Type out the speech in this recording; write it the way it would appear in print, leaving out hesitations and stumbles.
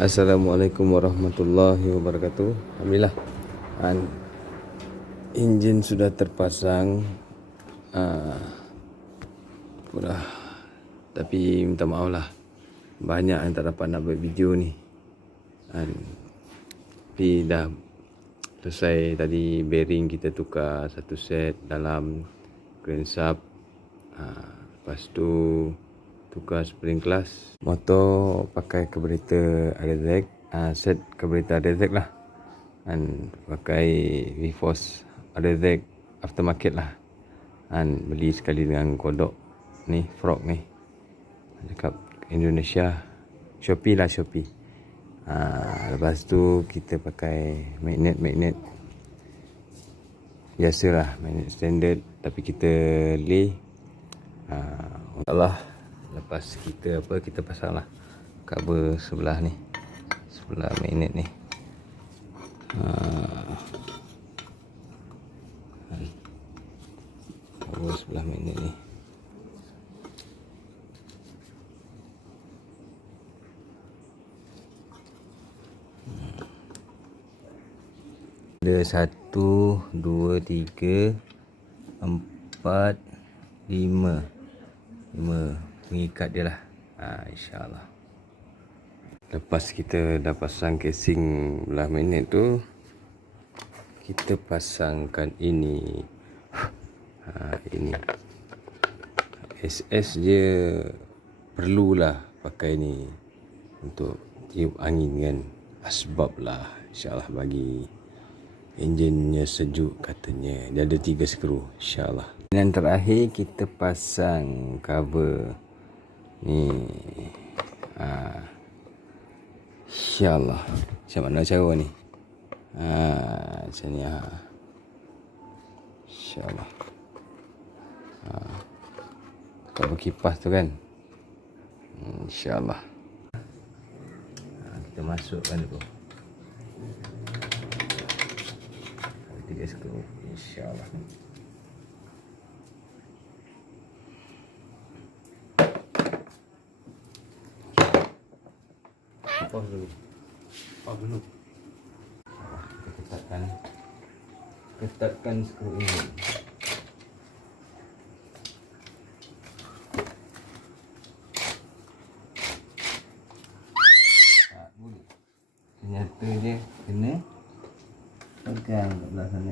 Assalamualaikum warahmatullahi wabarakatuh. Alhamdulillah, enjin sudah terpasang. Udah, tapi minta maaf lah, banyak yang tak dapat nak buat video ni. Tapi dah selesai tadi. Bearing kita tukar satu set dalam crankshaft. Lepas tu tukar spring clutch. Motor pakai carburetor Adazek, set carburetor Adazek lah, dan pakai V-Force Adazek aftermarket lah. Beli sekali dengan kodok ni, frog ni, cakap Indonesia, Shopee lah, Shopee. Lepas tu kita pakai magnet biasalah, magnet standard, tapi kita lay. Allah, lepas kita pasang lah cover sebelah ni, sebelah magnet ni. Cover sebelah magnet ni. Ada 1, 2, 3, 4, 5 mengikat dia lah. InsyaAllah. Lepas kita dah pasang casing belah magnet tu, kita pasangkan ini. Ini SS je, perlulah pakai ni untuk tiup angin kan, asbab lah, insyaAllah bagi enjinnya sejuk katanya. Dia ada 3 skru, insyaAllah. Dan terakhir kita pasang cover ni. InsyaAllah. Macam mana cara ni? Macam ni. InsyaAllah. Cover kipas tu kan, InsyaAllah. Kita masukkan dulu 3 skru, InsyaAllah. Pause dulu. Kita ketatkan skru ini. Tak boleh, ternyata dia kena pegang kat belah sana.